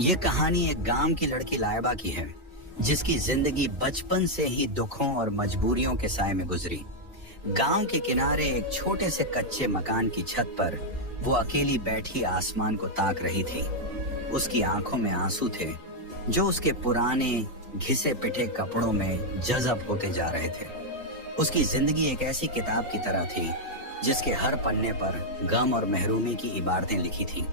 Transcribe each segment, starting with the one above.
ये कहानी एक गांव की लड़की लाइबा की है, जिसकी जिंदगी बचपन से ही दुखों और मजबूरियों के साए में गुजरी। गांव के किनारे एक छोटे से कच्चे मकान की छत पर वो अकेली बैठी आसमान को ताक रही थी। उसकी आंखों में आंसू थे, जो उसके पुराने घिसे पिटे कपड़ों में जज़ब होते जा रहे थे। उसकी जिंदगी एक ऐसी किताब की तरह थी, जिसके हर पन्ने पर गम और महरूमी की इबारतें लिखी थीं।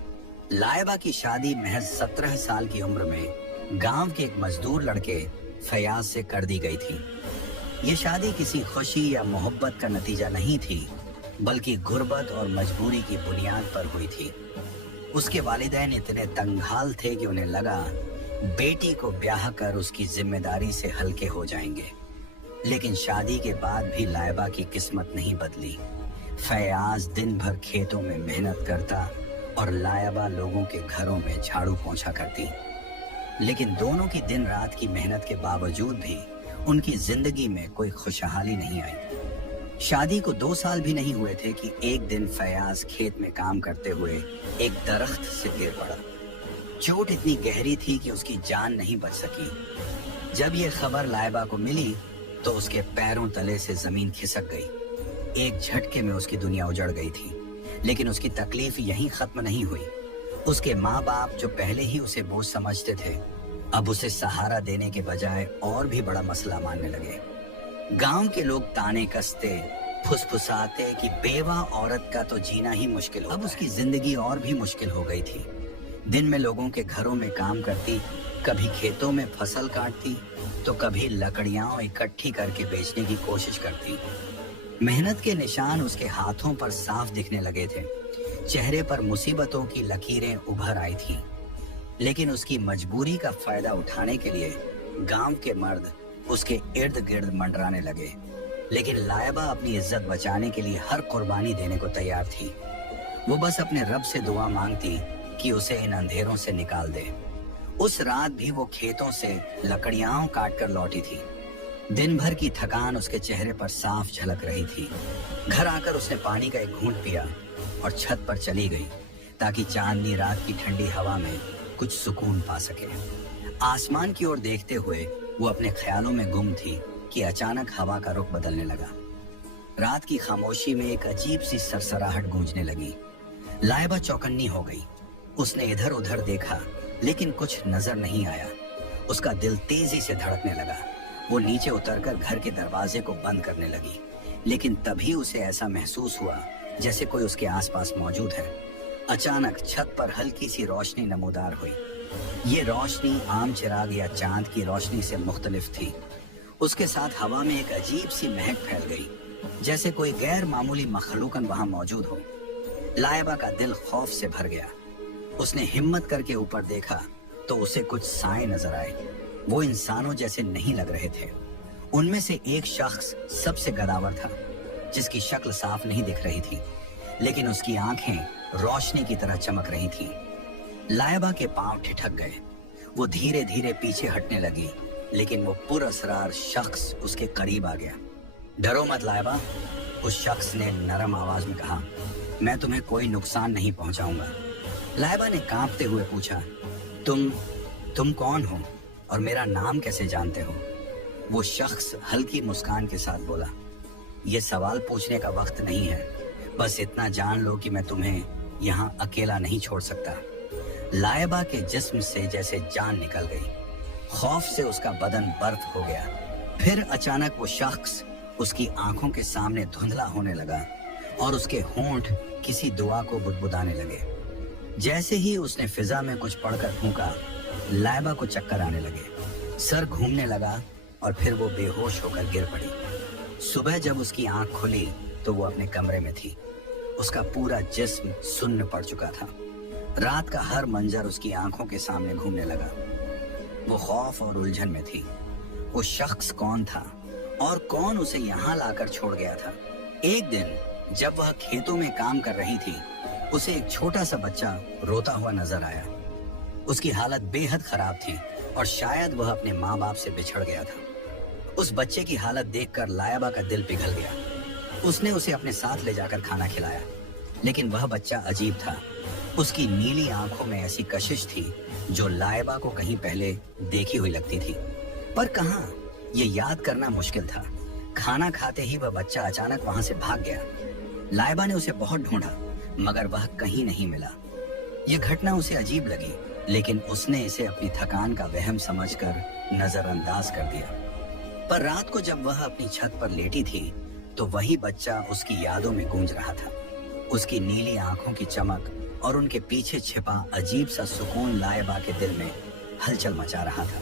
लाइबा की शादी महज 17 साल की उम्र में गांव के एक मजदूर लड़के फयाज से कर दी गई थी। ये शादी किसी खुशी या मोहब्बत का नतीजा नहीं थी, बल्कि गुर्बत और मजबूरी की बुनियाद पर हुई थी। उसके वालिदैन इतने तंगहाल थे कि उन्हें लगा बेटी को ब्याह कर उसकी जिम्मेदारी से हल्के हो जाएंगे। लेकिन शादी के बाद भी लाइबा की किस्मत नहीं बदली। फयाज दिन भर खेतों में मेहनत करता और लाइबा लोगों के घरों में झाड़ू पोंछा करती। लेकिन दोनों की दिन रात की मेहनत के बावजूद भी उनकी जिंदगी में कोई खुशहाली नहीं आई। शादी को 2 साल भी नहीं हुए थे कि एक दिन फयाज खेत में काम करते हुए एक दरख्त से गिर पड़ा। चोट इतनी गहरी थी कि उसकी जान नहीं बच सकी। जब ये खबर लाइबा को मिली तो उसके पैरों तले से जमीन खिसक गई। एक झटके में उसकी दुनिया उजड़ गई थी। लेकिन उसकी तकलीफ यहीं खत्म नहीं हुई। उसके माँ बाप, जो पहले ही उसे बोझ समझते थे, अब उसे सहारा देने के बजाय और भी बड़ा मसला मानने लगे। गांव के लोग ताने कसते, फुसफुसाते कि बेवा औरत का तो जीना ही मुश्किल हो। अब उसकी जिंदगी और भी मुश्किल हो गई थी। दिन में लोगों के घरों में काम करती, कभी खेतों में फसल काटती, तो कभी लकड़ियां इकट्ठी करके बेचने की कोशिश करती। मेहनत के निशान उसके हाथों पर साफ दिखने लगे थे। चेहरे पर मुसीबतों की लकीरें उभर आई थीं। लेकिन उसकी मजबूरी का फायदा उठाने के लिए गांव के मर्द उसके इर्द गिर्द मंडराने लगे। लेकिन लाइबा अपनी इज्जत बचाने के लिए हर कुर्बानी देने को तैयार थी। वो बस अपने रब से दुआ मांगती कि उसे इन अंधेरों से निकाल दे। उस रात भी वो खेतों से लकड़ियां काट कर लौटी थी। दिन भर की थकान उसके चेहरे पर साफ झलक रही थी। घर आकर उसने पानी का एक घूंट पिया और छत पर चली गई, ताकि चांदनी रात की ठंडी हवा में कुछ सुकून पा सके। आसमान की ओर देखते हुए वो अपने ख्यालों में गुम थी कि अचानक हवा का रुख बदलने लगा। रात की खामोशी में एक अजीब सी सरसराहट गूंजने लगी। लाइबा चौकन्नी हो गई। उसने इधर उधर देखा, लेकिन कुछ नजर नहीं आया। उसका दिल तेजी से धड़कने लगा। वो नीचे उतरकर घर के दरवाजे को बंद करने लगी। लेकिन तभी उसे ऐसा महसूस हुआ जैसे कोई उसके आसपास मौजूद है। अचानक छत पर हल्की सी रोशनी नमूदार हुई। ये रोशनी आम चिराग या चांद की रोशनी से मुख्तलिफ थी। उसके साथ हवा में एक अजीब सी महक फैल गई, जैसे कोई गैर मामूली मखलूकन वहां मौजूद हो। लाइबा का दिल खौफ से भर गया। उसने हिम्मत करके ऊपर देखा तो उसे कुछ साए नजर आए। वो इंसानों जैसे नहीं लग रहे थे। उनमें से एक शख्स सबसे गदावर था, जिसकी शक्ल साफ नहीं दिख रही थी, लेकिन उसकी आंखें रोशनी की तरह चमक रही थीं। लाइबा के पांव ठिठक गए। वो धीरे धीरे पीछे हटने लगी, लेकिन वो पुरअसरार शख्स उसके करीब आ गया। डरो मत लाइबा, उस शख्स ने नरम आवाज में कहा। मैं तुम्हें कोई नुकसान नहीं पहुंचाऊंगा। लाइबा ने कांपते हुए पूछा, तुम कौन हो और मेरा नाम कैसे जानते हो? वो शख्स हल्की मुस्कान के साथ बोला, ये सवाल पूछने का वक्त नहीं है। बस इतना जान लो कि मैं तुम्हें यहाँ अकेला नहीं छोड़ सकता। लाइबा के जिस्म से जैसे जान निकल गई। खौफ से उसका बदन बर्फ हो गया। फिर अचानक वो शख्स उसकी आंखों के सामने धुंधला होने लगा और उसके होंठ किसी दुआ को बुदबुदाने लगे। जैसे ही उसने फिजा में कुछ पढ़कर फूंका, लाइबा को चक्कर आने लगे, सर घूमने लगा और फिर वो बेहोश होकर गिर पड़ी। सुबह जब उसकी आंख खुली तो वो अपने कमरे में थी। उसका पूरा जिस्म सुन्न पड़ चुका था। रात का हर मंजर उसकी आंखों के सामने घूमने लगा। वो खौफ और उलझन में थी। वो शख्स कौन था और कौन उसे यहाँ लाकर छोड़ गया था? एक दिन जब वह खेतों में काम कर रही थी, उसे एक छोटा सा बच्चा रोता हुआ नजर आया। उसकी हालत बेहद खराब थी और शायद वह अपने माँ बाप से बिछड़ गया था। उस बच्चे की हालत देखकर लाइबा का दिल पिघल गया। उसने उसे अपने साथ ले जाकर खाना खिलाया। लेकिन वह बच्चा अजीब था। उसकी नीली आंखों में ऐसी कशिश थी जो लाइबा को कहीं पहले देखी हुई लगती थी, पर कहाँ, ये याद करना मुश्किल था। खाना खाते ही वह बच्चा अचानक वहां से भाग गया। लाइबा ने उसे बहुत ढूंढा, मगर वह कहीं नहीं मिला। यह घटना उसे अजीब लगी, लेकिन उसने इसे अपनी थकान का वहम समझकर नजरअंदाज कर दिया। पर रात को जब वह अपनी छत पर लेटी थी, तो वही बच्चा उसकी यादों में गूंज रहा था। उसकी नीली आंखों की चमक और उनके पीछे छिपा अजीब सा सुकून लाइबा के दिल में हलचल मचा रहा था।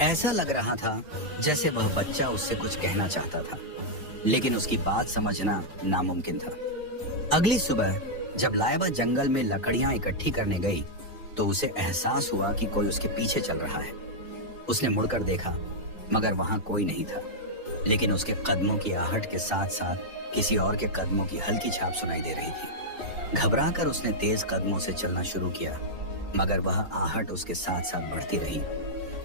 ऐसा लग रहा था जैसे वह बच्चा उससे कुछ कहना चाहता था, लेकिन उसकी बात समझना नामुमकिन था। अगली सुबह जब लाइबा जंगल में लकड़ियां इकट्ठी करने गई, तो उसे एहसास हुआ कि कोई उसके पीछे चल रहा है। उसने मुड़कर देखा, मगर वहां कोई नहीं था, लेकिन उसके कदमों की आहट के साथ साथ किसी और के कदमों की हल्की छाप सुनाई दे रही थी। घबराकर उसने तेज कदमों से चलना शुरू किया, मगर वह आहट उसके साथ साथ बढ़ती रही।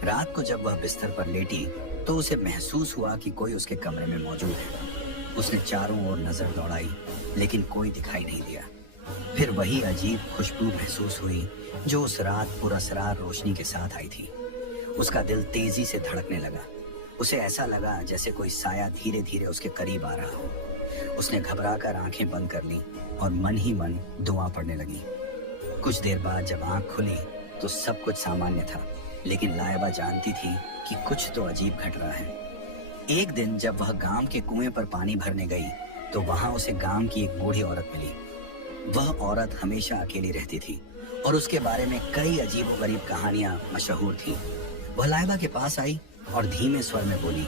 रात को जब वह बिस्तर पर लेटी, तो उसे महसूस हुआ कि कोई उसके कमरे में मौजूद है। उसने चारों ओर नजर दौड़ाई, लेकिन कोई दिखाई नहीं दिया। फिर वही अजीब खुशबू महसूस हुई जो उस रात पुरअसरार रोशनी के साथ आई थी। उसका दिल तेजी से धड़कने लगा। उसे ऐसा लगा जैसे कोई साया धीरे धीरे उसके करीब आ रहा हो। उसने घबराकर आंखें बंद कर ली और मन ही मन दुआ पड़ने लगी। कुछ देर बाद जब आंख खुली तो सब कुछ सामान्य था, लेकिन लाइबा जानती थी कि कुछ तो अजीब घट रहा है। एक दिन जब वह गांव के कुएं पर पानी भरने गई, तो वहां उसे गांव की एक बूढ़ी औरत मिली। वह औरत हमेशा अकेली रहती थी और उसके बारे में कई अजीबोगरीब कहानियां मशहूर थीं। वह लाइबा के पास आई और धीमे स्वर में बोली,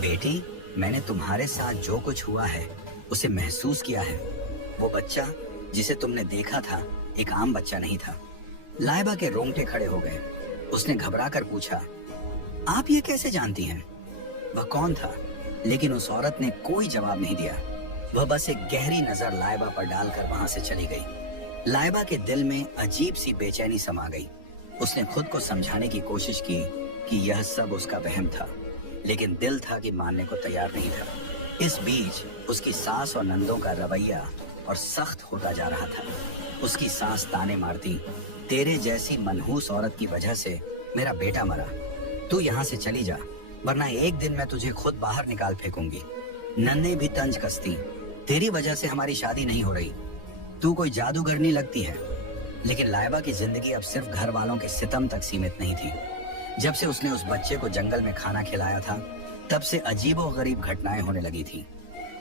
बेटी, मैंने तुम्हारे साथ जो कुछ हुआ है उसे महसूस किया है। वो बच्चा जिसे तुमने देखा था एक आम बच्चा नहीं था। लाइबा के रोंगटे खड़े हो गए। उसने घबराकर पूछा, आप ये कैसे जानती हैं? वह कौन था? लेकिन उस औरत ने कोई जवाब नहीं दिया। वह बस एक गहरी नजर लाइबा पर डालकर वहां से चली गई। लाइबा के दिल में अजीब सी बेचैनी समा गई। उसने खुद को समझाने की कोशिश की कि यह सब उसका वहम था, लेकिन दिल था कि मानने को तैयार नहीं था। इस बीच उसकी सास और नंदों का रवैया और सख्त होता जा रहा था। उसकी सास ताने मारती, तेरे जैसी मनहूस औरत की वजह से मेरा बेटा मरा। तू यहाँ से चली जा, वरना एक दिन मैं तुझे खुद बाहर निकाल फेंकूंगी। नन्हे भी तंज कसती, तेरी वजह से हमारी शादी नहीं हो रही। तू कोई जादूगरनी लगती है। लेकिन लाइबा की जिंदगी अब सिर्फ घर वालों के सितम तक सीमित नहीं थी। जब से उसने उस बच्चे को जंगल में खाना खिलाया था, तब से अजीबोगरीब घटनाएं होने लगी थी।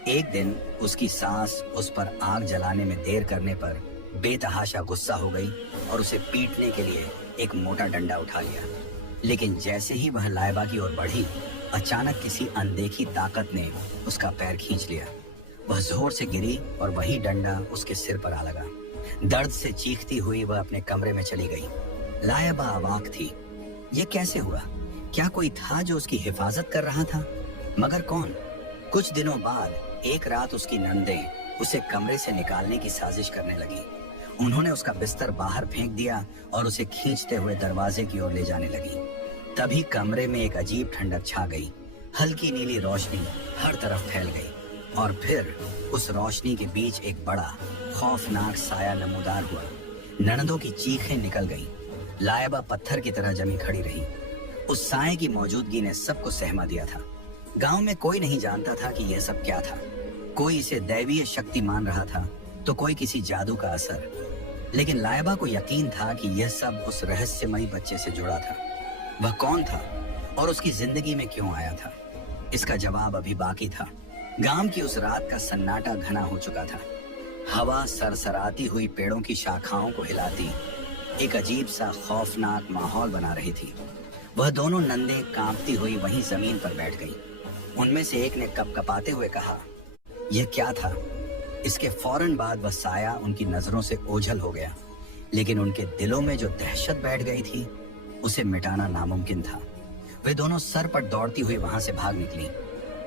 एक दिन उसकी सास उस पर आग जलाने में देर करने पर बेतहाशा गुस्सा हो गई और उसे पीटने के लिए एक मोटा डंडा उठा लिया। लेकिन जैसे ही वह लाइबा की ओर बढ़ी, अचानक किसी अनदेखी ताकत ने उसका पैर खींच लिया। वह जोर से गिरी और वही डंडा उसके सिर पर आ लगा। दर्द से चीखती हुई वह अपने कमरे में चली गई। लाइबा अवाक थी। ये कैसे हुआ? क्या कोई था जो उसकी हिफाजत कर रहा था? मगर कौन? कुछ दिनों बाद एक रात उसकी नंदें उसे कमरे से निकालने की साजिश करने लगी। उन्होंने उसका बिस्तर बाहर फेंक दिया और उसे खींचते हुए दरवाजे की ओर ले जाने लगी। तभी कमरे में एक अजीब ठंडक छा गई। हल्की नीली रोशनी हर तरफ फैल गई और फिर उस रोशनी के बीच एक बड़ा खौफनाक साया नमूदार हुआ। ननदों की चीखें निकल गईं। लाइबा पत्थर की तरह जमी खड़ी रही। उस साए की मौजूदगी ने सबको सहमा दिया था। गांव में कोई नहीं जानता था कि यह सब क्या था। कोई इसे दैवीय शक्ति मान रहा था, तो कोई किसी जादू का असर। लेकिन लाइबा को यकीन था कि यह सब उस रहस्यमयी बच्चे से जुड़ा था। वह कौन था और उसकी जिंदगी में क्यों आया था? इसका जवाब अभी बाकी था। गांव की उस रात का सन्नाटा घना हो चुका था। हवा सरसराती हुई पेड़ों की शाखाओं को हिलाती एक अजीब सा खौफनाक माहौल बना रही थी। वह दोनों नंदे कांपती हुई वहीं जमीन पर बैठ गईं। उनमें से एक ने कपकपाते हुए कहा, यह क्या था? इसके फौरन बाद वह साया उनकी नजरों से ओझल हो गया, लेकिन उनके दिलों में जो दहशत बैठ गई थी उसे मिटाना नामुमकिन था। वे दोनों सर पर दौड़ती हुई वहां से भाग निकली,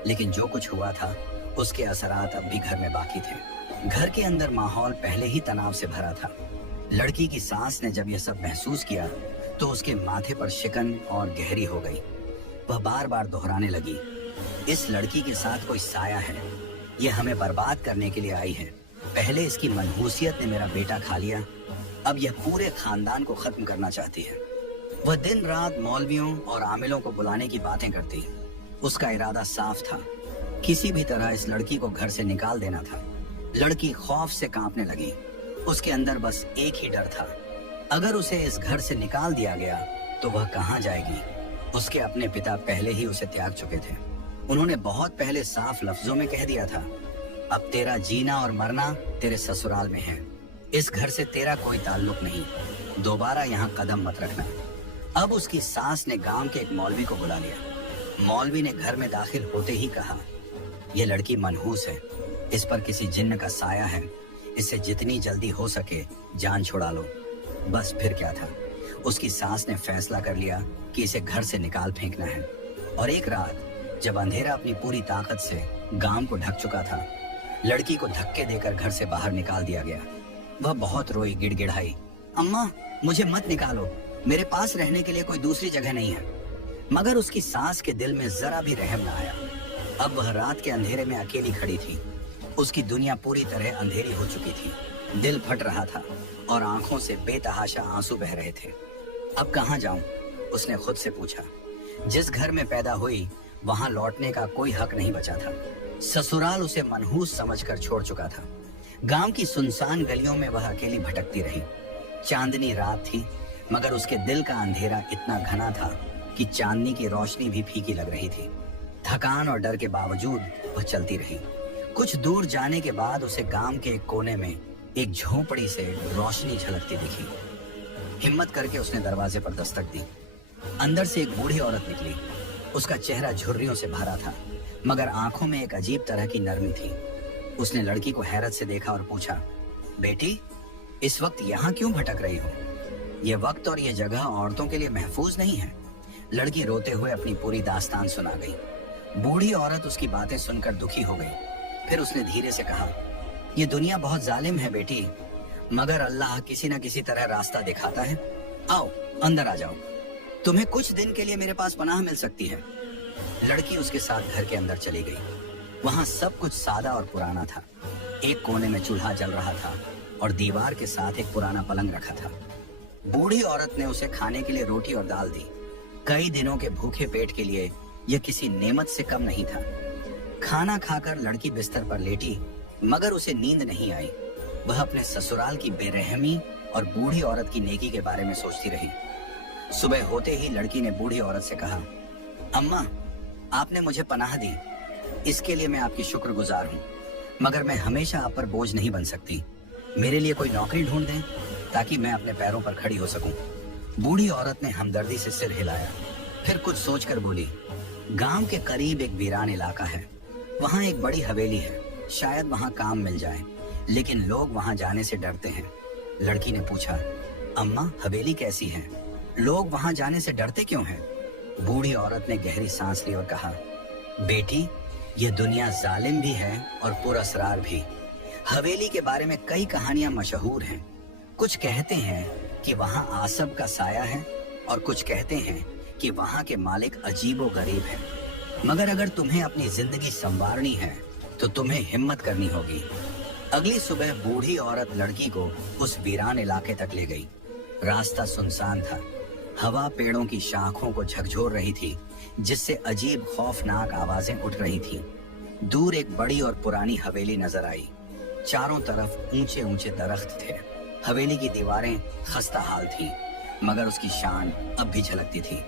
लेकिन जो कुछ हुआ था उसके असरात अब भी घर में बाकी थे। घर के अंदर माहौल पहले ही तनाव से भरा था। लड़की की सास ने जब यह सब महसूस किया तो उसके माथे पर शिकन और गहरी हो गई। वह बार बार दोहराने लगी, इस लड़की के साथ कोई साया है, यह हमें बर्बाद करने के लिए आई है। पहले इसकी मनहूसियत ने मेरा बेटा खा लिया, अब यह पूरे खानदान को खत्म करना चाहती है। वह दिन रात मौलवियों और आमिलों को बुलाने की बातें करती। उसका इरादा साफ था, किसी भी तरह इस लड़की को घर से निकाल देना था। लड़की खौफ से कांपने लगी। उसके अंदर बस एक ही डर था, अगर उसे इस घर से निकाल दिया गया तो वह कहाँ जाएगी। उसके अपने पिता पहले ही उसे त्याग चुके थे। उन्होंने बहुत पहले साफ लफ्जों में कह दिया था, अब तेरा जीना और मरना तेरे ससुराल में है, इस घर से तेरा कोई ताल्लुक नहीं, दोबारा यहाँ कदम मत रखना। अब उसकी सास ने गांव के एक मौलवी को बुला लिया। मौलवी ने घर में दाखिल होते ही कहा, यह लड़की मनहूस है, इस पर किसी जिन्न का साया है, इससे जितनी जल्दी हो सके जान छुड़ा लो। बस फिर क्या था, उसकी सास ने फैसला कर लिया कि इसे घर से निकाल फेंकना है। और एक रात जब अंधेरा अपनी पूरी ताकत से गांव को ढक चुका था, लड़की को धक्के देकर घर से बाहर निकाल दिया गया। वह बहुत रोई, गिड़गिड़ाई, अम्मा मुझे मत निकालो, मेरे पास रहने के लिए कोई दूसरी जगह नहीं है। मगर उसकी सास के दिल में जरा भी रहम न आया। अब वह रात के अंधेरे में अकेली खड़ी थी। उसकी दुनिया पूरी तरह अंधेरी हो चुकी थी। दिल फट रहा था और आंखों से बेतहाशा आंसू बह रहे थे। अब कहाँ जाऊं? उसने खुद से पूछा। जिस घर में पैदा हुई वहां लौटने का कोई हक नहीं बचा था। ससुराल उसे मनहूस समझकर छोड़ चुका था। गांव की सुनसान गलियों में वह अकेली भटकती रही। चांदनी रात थी, मगर उसके दिल का अंधेरा इतना घना था कि चांदनी की रोशनी भी फीकी लग रही थी। थकान और डर के बावजूद वह चलती रही। कुछ दूर जाने के बाद उसे गांव के एक कोने में एक झोपड़ी से रोशनी झलकती दिखी। हिम्मत करके उसने दरवाजे पर दस्तक दी। अंदर से एक बूढ़ी औरत निकली। उसका चेहरा झुर्रियों से भरा था, मगर आंखों में एक अजीब तरह की नरमी थी। उसने लड़की को हैरत से देखा और पूछा, बेटी इस वक्त यहाँ क्यों भटक रही हो? ये वक्त और ये जगह औरतों के लिए महफूज नहीं है। लड़की रोते हुए अपनी पूरी दास्तान सुना गई। बूढ़ी औरत उसकी बातें सुनकर दुखी हो गई। फिर उसने धीरे से कहा, ये दुनिया बहुत जालिम है बेटी, मगर अल्लाह किसी न किसी तरह रास्ता दिखाता है। आओ अंदर आ जाओ, तुम्हें कुछ दिन के लिए मेरे पास पनाह मिल सकती है। लड़की उसके साथ घर के अंदर चली गई। वहाँ सब कुछ सादा और पुराना था। एक कोने में चूल्हा जल रहा था और दीवार के साथ एक पुराना पलंग रखा था। बूढ़ी औरत ने उसे खाने के लिए रोटी और दाल दी। कई दिनों के भूखे पेट के लिए यह किसी नेमत से कम नहीं था। खाना खाकर लड़की बिस्तर पर लेटी, मगर उसे नींद नहीं आई। वह अपने ससुराल की बेरहमी और बूढ़ी औरत की नेकी के बारे में सोचती रही। सुबह होते ही लड़की ने बूढ़ी औरत से कहा, अम्मा आपने मुझे पनाह दी, इसके लिए मैं आपकी शुक्रगुजार हूँ, मगर मैं हमेशा आप पर बोझ नहीं बन सकती। मेरे लिए कोई नौकरी ढूंढ दें ताकि मैं अपने पैरों पर खड़ी हो सकूं। बूढ़ी औरत ने हमदर्दी से सिर हिलाया, फिर कुछ सोचकर बोली, गांव के करीब एक वीरान इलाका है, वहाँ एक बड़ी हवेली है, शायद वहाँ काम मिल जाए, लेकिन लोग वहाँ जाने से डरते हैं। लड़की ने पूछा, अम्मा हवेली कैसी है? लोग वहाँ जाने से डरते क्यों हैं? बूढ़ी औरत ने गहरी सांस ली और कहा, बेटी ये दुनिया जालिम भी है और पुरअसरार भी। हवेली के बारे में कई कहानियां मशहूर हैं। कुछ कहते हैं कि वहाँ आसब का साया है और कुछ कहते हैं कि वहाँ के मालिक अजीबो गरीब हैं। मगर अगर तुम्हें अपनी जिंदगी संवारनी है तो तुम्हें हिम्मत करनी होगी। अगली सुबह बूढ़ी औरत लड़की को उस वीरान इलाके तक ले गई। रास्ता सुनसान था। हवा पेड़ों की शाखों को झकझोर रही थी, जिससे अजीब खौफनाक आवाजें उठ रही थीं। दूर एक बड़ी और पुरानी हवेली नजर आई। चारों तरफ ऊंचे ऊंचे दरख्त थे। हवेली की दीवारें खस्ता हाल थीं, मगर उसकी शान अब भी झलकती थी।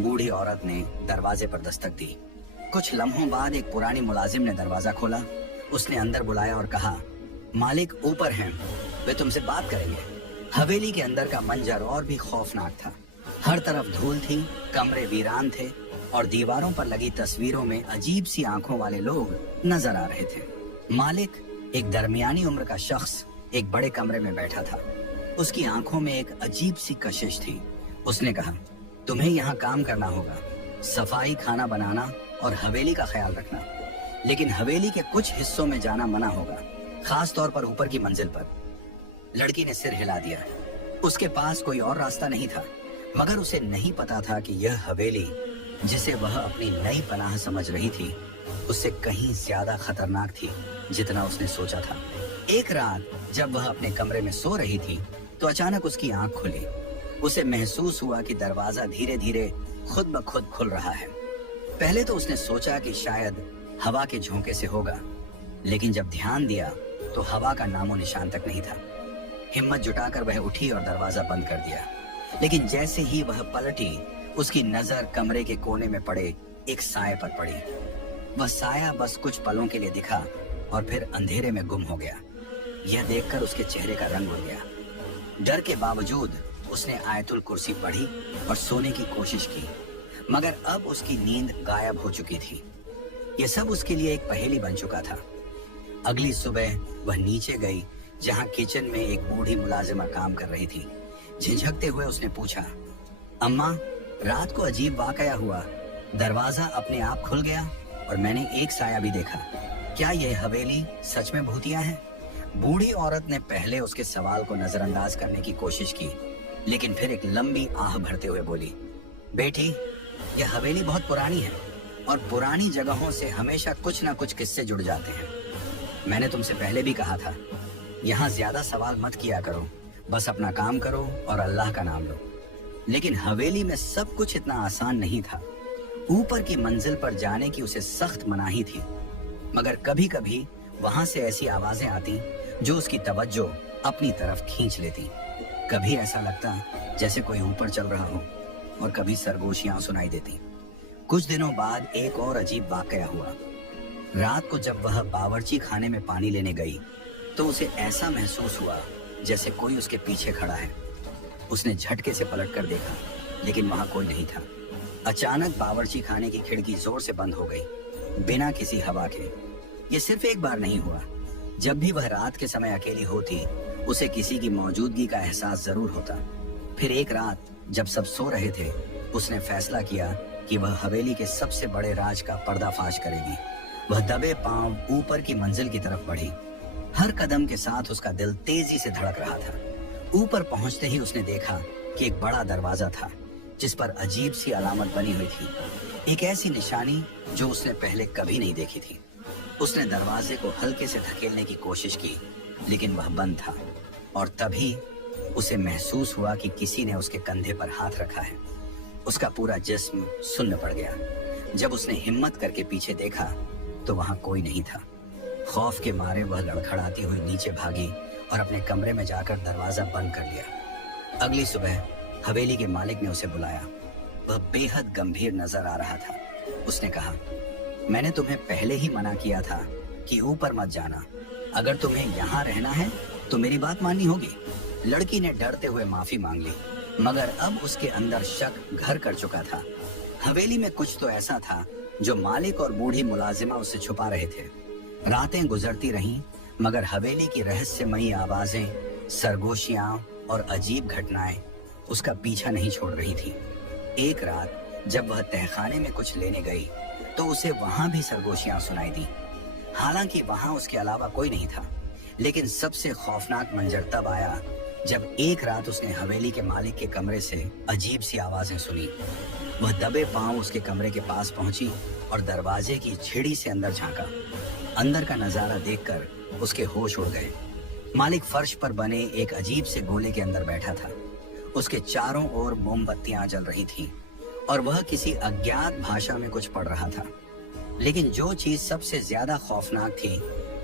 बूढ़ी औरत ने दरवाजे पर दस्तक दी। कुछ लम्हों बाद एक पुरानी मुलाजिम ने दरवाजा खोला। उसने अंदर बुलाया और कहा, मालिक ऊपर हैं, वे तुमसे बात करेंगे। हवेली के अंदर का मंजर और भी खौफनाक था। हर तरफ धूल थी, कमरे वीरान थे और दीवारों पर लगी तस्वीरों में अजीब सी आंखों वाले लोग नजर आ रहे थे। मालिक एक दरमियानी उम्र का शख्स एक बड़े कमरे में बैठा था। उसकी आंखों में एक अजीब सी कशिश थी। उसने कहा, तुम्हें यहाँ काम करना होगा, सफाई, खाना बनाना और हवेली का ख्याल रखना, लेकिन हवेली के कुछ हिस्सों में जाना मना होगा, खास तौर पर ऊपर की मंजिल पर। लड़की ने सिर हिला दिया। उसके पास कोई और रास्ता नहीं था, मगर उसे नहीं पता था कि यह हवेली, जिसे वह अपनी नई पनाह समझ रही थी, उससे कहीं ज्यादा खतरनाक थी जितना उसने सोचा था। एक रात जब वह अपने कमरे में सो रही थी तो अचानक उसकी आंख खुली। उसे महसूस हुआ कि दरवाजा धीरे धीरे खुद ब खुद खुल रहा है। पहले तो उसने सोचा कि शायद हवा के झोंके से होगा, लेकिन जब ध्यान दिया तो हवा का नामो निशान तक नहीं था। हिम्मत जुटाकर वह उठी और दरवाजा बंद कर दिया, लेकिन जैसे ही वह पलटी उसकी नजर कमरे के कोने में पड़े एक साए पर पड़ी। वह साया बस कुछ पलों के लिए दिखा और फिर अंधेरे में गुम हो गया। यह देखकर उसके चेहरे का रंग उड़ गया। डर के बावजूद उसने आयतुल कुर्सी पढ़ी और सोने की कोशिश की, मगर अब उसकी नींद गायब हो चुकी थी। यह सब उसके लिए एक पहेली बन चुका था। अगली सुबह वह नीचे गई जहां किचन में एक बूढ़ी मुलाजिमा काम कर रही थी। झिझकते हुए उसने पूछा, अम्मा, रात को अजीब वाकया हुआ। दरवाजा अपने आप खुल गया और मैंने एक साया भी देखा। क्या यह हवेली सच में भूतिया है? बूढ़ी औरत ने पहले उसके सवाल को नजरअंदाज करने की कोशिश की, लेकिन फिर एक लंबी आह भरते हुए बोली, बेटी, यह हवेली बहुत पुरानी है और पुरानी जगहों से हमेशा कुछ न कुछ किस्से जुड़ जाते हैं। मैंने तुमसे पहले भी कहा था, यहाँ ज्यादा सवाल मत किया करो, बस अपना काम करो और अल्लाह का नाम लो। लेकिन हवेली में सब कुछ इतना आसान नहीं था। ऊपर की मंजिल पर जाने की उसे सख्त मनाही थी, मगर कभी कभी वहां से ऐसी आवाजें आती जो उसकी तवज्जो अपनी तरफ खींच लेती। कभी ऐसा लगता जैसे कोई ऊपर चल रहा हो और कभी सरगोशियां सुनाई देती। कुछ दिनों बाद एक और अजीब वाकया हुआ। रात को जब वह बावर्ची खाने में पानी लेने गई तो उसे ऐसा महसूस हुआ जैसे कोई उसके पीछे खड़ा है। उसने झटके से पलटकर देखा, लेकिन वहां कोई नहीं था। अचानक बावर्ची खाने की खिड़की जोर से बंद हो गई, बिना किसी हवा के। ये सिर्फ एक बार नहीं हुआ। जब भी वह रात के समय अकेली होती, उसे किसी की मौजूदगी का एहसास जरूर होता। फिर एक रात जब सब सो रहे थे, उसने फैसला किया कि वह हवेली के सबसे बड़े राज का पर्दाफाश करेगी। वह दबे पांव ऊपर की मंजिल की तरफ बढ़ी। हर कदम के साथ उसका दिल तेजी से धड़क रहा था। ऊपर पहुंचते ही उसने देखा कि एक बड़ा दरवाजा था जिस पर अजीब सी अलामत बनी हुई थी, एक ऐसी निशानी जो उसने पहले कभी नहीं देखी थी। उसने दरवाजे को हल्के से धकेलने की कोशिश की, लेकिन वह बंद था और तभी उसे महसूस हुआ कि किसी ने उसके कंधे पर हाथ रखा है। उसका पूरा जिस्म सुन्न पड़ गया। जब उसने हिम्मत करके पीछे देखा तो वहां कोई नहीं था। खौफ के मारे वह लड़खड़ाती हुई नीचे भागी और अपने कमरे में जाकर दरवाजा बंद कर लिया। अगली सुबह हवेली के मालिक ने उसे बुलाया। वह बेहद गंभीर नजर आ रहा था। उसने कहा, मैंने तुम्हें पहले ही मना किया था कि ऊपर मत जाना। अगर तुम्हें यहाँ रहना है तो मेरी बात माननी होगी। लड़की ने डरते हुए माफी मांग ली, मगर अब उसके अंदर शक घर कर चुका था। हवेली में कुछ तो ऐसा था जो मालिक और बूढ़ी मुलाजिमा उससे छुपा रहे थे। रातें गुजरती रहीं, मगर हवेली की रहस्यमयी आवाजें, सरगोशियां और अजीब घटनाएं उसका पीछा नहीं छोड़ रही थी। एक रात जब वह तहखाने में कुछ लेने गई तो उसे वहां भी सरगोशियां सुनाई दी। हालांकि वहां उसके अलावा कोई नहीं था, लेकिन सबसे खौफनाक मंजर तब आया जब एक रात उसने हवेली के मालिक के कमरे से अजीब सी आवाजें सुनी। वह दबे पांव उसके कमरे के पास पहुंची और दरवाजे की छेड़ी से अंदर झांका। अंदर का नजारा देखकर उसके होश उड़ गए। मालिक फर्श पर बने एक अजीब से गोले के अंदर बैठा था। उसके चारों ओर मोमबत्तियां जल रही थीं और वह किसी अज्ञात भाषा में कुछ पढ़ रहा था। लेकिन जो चीज सबसे ज्यादा खौफनाक थी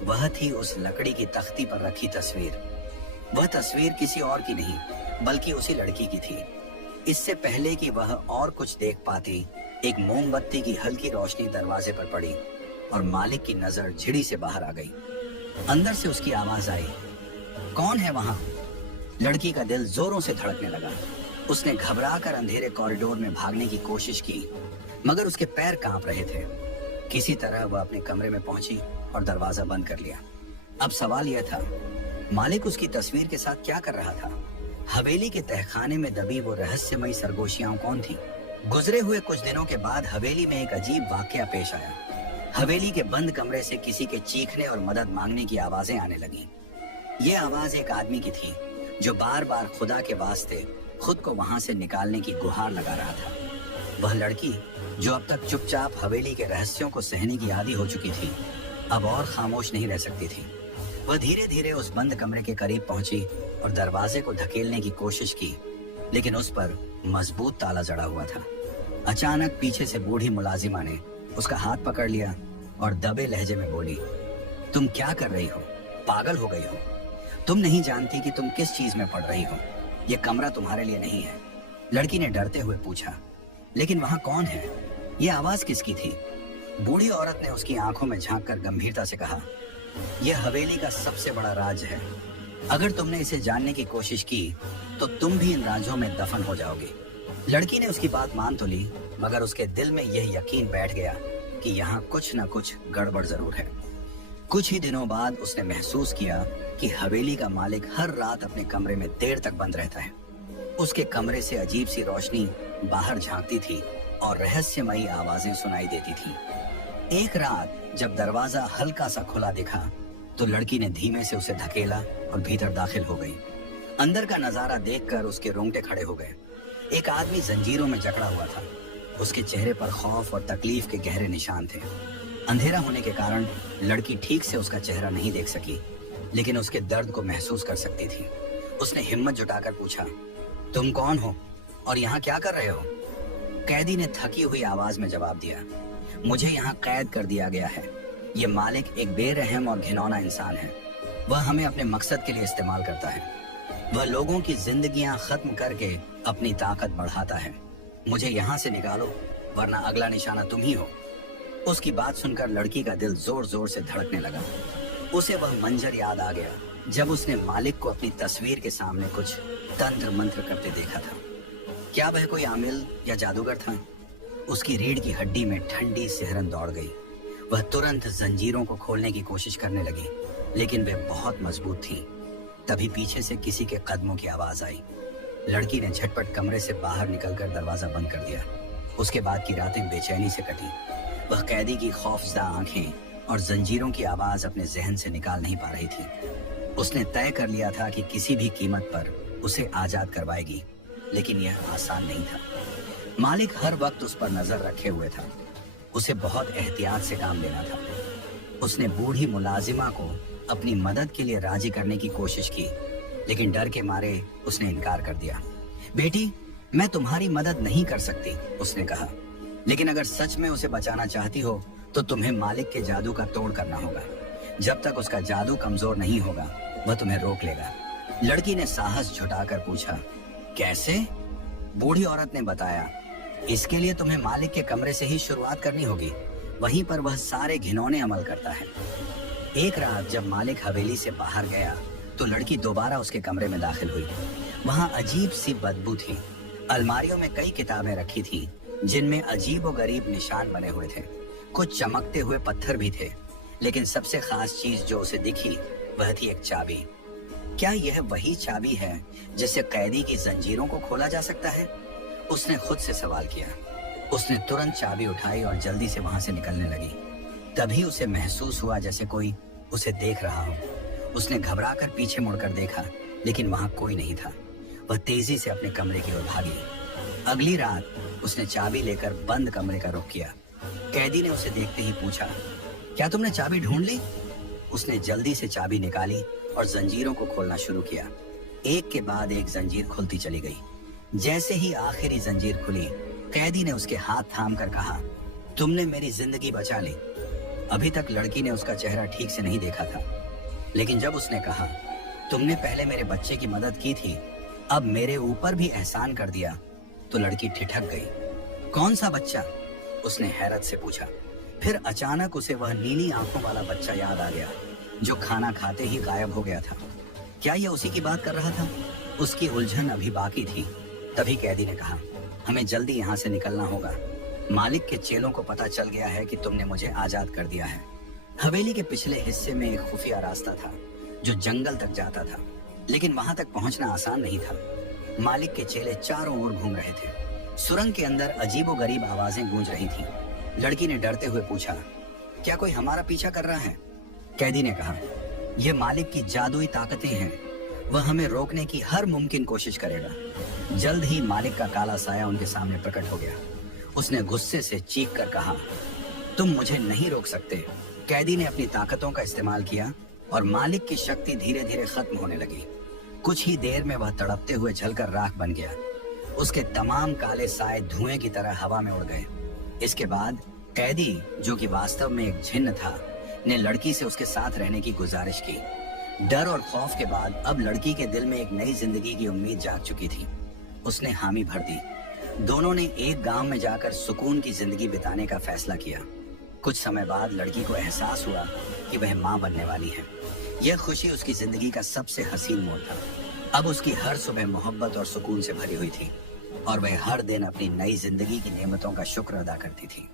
वह थी उस लकड़ी की तख्ती पर रखी तस्वीर। वह तस्वीर किसी और की नहीं बल्कि उसी लड़की की थी। इससे पहले कि वह और कुछ देख पाती, एक मोमबत्ती की हल्की रोशनी दरवाजे पर पड़ी और मालिक की नजर झिड़ी से बाहर आ गई। अंदर से उसकी आवाज आई, कौन है वहां? लड़की का दिल जोरों से धड़कने लगा। उसने घबराकर अंधेरे कॉरिडोर में भागने की कोशिश की, मगर उसके पैर कांप रहे थे। किसी तरह वह अपने कमरे में पहुंची और दरवाजा बंद कर लिया। अब सवाल यह था, मालिक उसकी तस्वीर के साथ क्या कर रहा था? हवेली के तहखाने में दबी वो रहस्यमयी सरगोशियां कौन थी? गुजरे हुए कुछ दिनों के बाद हवेली में एक अजीब वाकया पेश आया। हवेली के बंद कमरे से किसी के चीखने और मदद मांगने की आवाजें आने लगी। ये आवाज एक आदमी की थी जो बार बार खुदा के वास्ते खुद को वहां से निकालने की गुहार लगा रहा था। वह लड़की जो अब तक चुपचाप हवेली के रहस्यों को सहने की आदी हो चुकी थी, अब और खामोश नहीं रह सकती थी। वह धीरे धीरे उस बंद कमरे के करीब पहुंची और दरवाजे को धकेलने की कोशिश की, लेकिन उस पर मजबूत ताला जड़ा हुआ था। अचानक पीछे से बूढ़ी मुलाजिमा ने उसका हाथ पकड़ लिया और दबे लहजे में बोली, तुम क्या कर रही हो? पागल हो गई हो? तुम नहीं जानती कि तुम किस चीज में पड़ रही हो? ये कमरा तुम्हारे लिए नहीं है। लड़की ने डरते हुए पूछा, लेकिन वहां कौन है? ये आवाज किसकी थी? बूढ़ी औरत ने उसकी आंखों में झांककर गंभीरता से कहा, यह हवेली का सबसे बड़ा राज है। अगर तुमने इसे जानने की कोशिश की तो तुम भी इन राजों में दफन हो जाओगे। लड़की ने उसकी बात मान तो ली, मगर उसके दिल में यह यकीन बैठ गया कि यहाँ कुछ न कुछ गड़बड़ जरूर है। कुछ ही दिनों बाद उसने महसूस किया कि हवेली का मालिक हर रात अपने कमरे में देर तक बंद रहता है। उसके कमरे से अजीब सी रोशनी बाहर झांकती थी और रहस्यमयी आवाजें सुनाई देती थी। एक रात जब दरवाजा हल्का सा खुला दिखा तो लड़की ने धीमे से उसे धकेला और भीतर दाखिल हो गई। अंदर का नजारा देखकर उसके रोंगटे खड़े हो गए। एक आदमी जंजीरों में जकड़ा हुआ था। उसके चेहरे पर खौफ और तकलीफ के गहरे निशान थे। अंधेरा होने के कारण लड़की ठीक से उसका चेहरा नहीं देख सकी, लेकिन उसके दर्द को महसूस कर सकती थी। उसने हिम्मत जुटाकर पूछा, तुम कौन हो और यहाँ क्या कर रहे हो? कैदी ने थकी हुई आवाज में जवाब दिया, मुझे यहाँ कैद कर दिया गया है। ये मालिक एक बेरहम और घिनौना इंसान है। वह हमें अपने मकसद के लिए इस्तेमाल करता है। वह लोगों की जिंदगियां खत्म करके अपनी ताकत बढ़ाता है। मुझे यहाँ से निकालो, वरना अगला निशाना तुम ही हो। उसकी बात सुनकर लड़की का दिल जोर जोर से धड़कने लगा। उसे वह मंजर याद आ गया जब उसने मालिक को अपनी तस्वीर के सामने कुछ तंत्र मंत्र करते देखा था। क्या वह कोई आमिल या जादूगर था? उसकी रीढ़ की हड्डी में ठंडी सिहरन दौड़ गई। वह तुरंत जंजीरों को खोलने की कोशिश करने लगी, लेकिन वे बहुत मजबूत थीं। तभी पीछे से किसी के कदमों की आवाज आई। लड़की ने झटपट कमरे से बाहर निकलकर दरवाजा बंद कर दिया। उसके बाद की रातें बेचैनी से कटी। वह कैदी की खौफजदा आंखें और जंजीरों की आवाज अपने जहन से निकाल नहीं पा रही थी। उसने तय कर लिया था कि किसी भी कीमत पर उसे आजाद करवाएगी, लेकिन यह आसान नहीं था। मालिक हर वक्त उस पर नजर रखे हुए था। उसे बहुत एहतियात से काम लेना था। उसने बूढ़ी मुलाजिमा को अपनी मदद के लिए राजी करने की कोशिश की, लेकिन डर के मारे उसने इनकार कर दिया। बेटी, मैं तुम्हारी मदद नहीं कर सकती, उसने कहा, लेकिन अगर सच में उसे बचाना चाहती हो तो तुम्हें मालिक के जादू का तोड़ करना होगा। जब तक उसका जादू कमजोर नहीं होगा, वह तुम्हें रोक लेगा। लड़की ने साहस जुटाकर पूछा, कैसे? बूढ़ी औरत ने बताया, इसके लिए तुम्हें मालिक के कमरे से ही शुरुआत करनी होगी। वहीं पर वह सारे घिनौने अमल करता है। एक रात जब मालिक हवेली से बाहर गया तो लड़की दोबारा उसके कमरे में दाखिल हुई। वहां अजीब सी बदबू थी। अलमारियों में कई किताबें रखी थी, जिनमें अजीब व गरीब निशान बने हुए थे। कुछ चमकते हुए पत्थर भी थे, लेकिन सबसे खास चीज जो उसे दिखी वह थी एक चाबी। क्या यह वही चाबी है जिससे कैदी की जंजीरों को खोला जा सकता है? उसने खुद से सवाल किया। उसने तुरंत चाबी उठाई और जल्दी से वहां से निकलने लगी। तभी उसे महसूस हुआ जैसे कोई उसे देख रहा हो। उसने घबराकर पीछे मुड़कर देखा, लेकिन वहां कोई नहीं था। वह तेजी से अपने कमरे की ओर भागी। अगली रात उसने चाबी लेकर बंद कमरे का रुख किया। कैदी ने उसे देखते ही पूछा, क्या तुमने चाबी ढूंढ ली? उसने जल्दी से चाबी निकाली और जंजीरों को खोलना शुरू किया। एक के बाद एक जंजीर खुलती चली गई। जैसे ही आखिरी जंजीर खुली, कैदी ने उसके हाथ थामकर कहा, तुमने मेरी जिंदगी बचा ली। अभी तक लड़की ने उसका चेहरा ठीक से नहीं देखा था, लेकिन जब उसने कहा, तुमने पहले मेरे बच्चे की मदद की थी, अब मेरे ऊपर भी एहसान कर दिया, तो लड़की ठिठक गई। कौन सा बच्चा? उसने हैरत से पूछा। फिर अचानक उसे वह नीली आंखों वाला बच्चा याद आ गया जो खाना खाते ही गायब हो गया था। क्या यह उसी की बात कर रहा था? उसकी उलझन अभी बाकी थी। तभी कैदी ने कहा, हमें जल्दी यहाँ से निकलना होगा। मालिक के चेलों को पता चल गया है कि तुमने मुझे आजाद कर दिया है। हवेली के पिछले हिस्से में एक खुफिया रास्ता था जो जंगल तक जाता था, लेकिन वहां तक पहुंचना आसान नहीं था। मालिक के चेले चारों ओर घूम रहे थे। सुरंग के अंदर अजीबोगरीब आवाजें गूंज रही थीं। लड़की ने डरते हुए पूछा, क्या कोई हमारा पीछा कर रहा है? कैदी ने कहा, यह मालिक की जादुई ताकतें हैं। वह हमें रोकने की हर मुमकिन कोशिश करेगा। जल्द ही मालिक का काला साया उनके सामने प्रकट हो गया। उसने गुस्से से चीख कर कहा, तुम मुझे नहीं रोक सकते। कैदी ने अपनी ताकतों का इस्तेमाल किया और मालिक की शक्ति धीरे धीरे खत्म होने लगी। कुछ ही देर में वह तड़पते हुए जलकर राख बन गया। उसके तमाम काले साए धुएं की तरह हवा में उड़ गए। इसके बाद कैदी, जो कि वास्तव में एक जिन्न था, ने लड़की से उसके साथ रहने की गुजारिश की। डर और खौफ के बाद अब लड़की के दिल में एक नई जिंदगी की उम्मीद जाग चुकी थी। उसने हामी भर दी। दोनों ने एक गांव में जाकर सुकून की जिंदगी बिताने का फैसला किया। कुछ समय बाद लड़की को एहसास हुआ कि वह मां बनने वाली है। यह खुशी उसकी जिंदगी का सबसे हसीन मोड़ था। अब उसकी हर सुबह मोहब्बत और सुकून से भरी हुई थी और वह हर दिन अपनी नई जिंदगी की नेमतों का शुक्र अदा करती थी।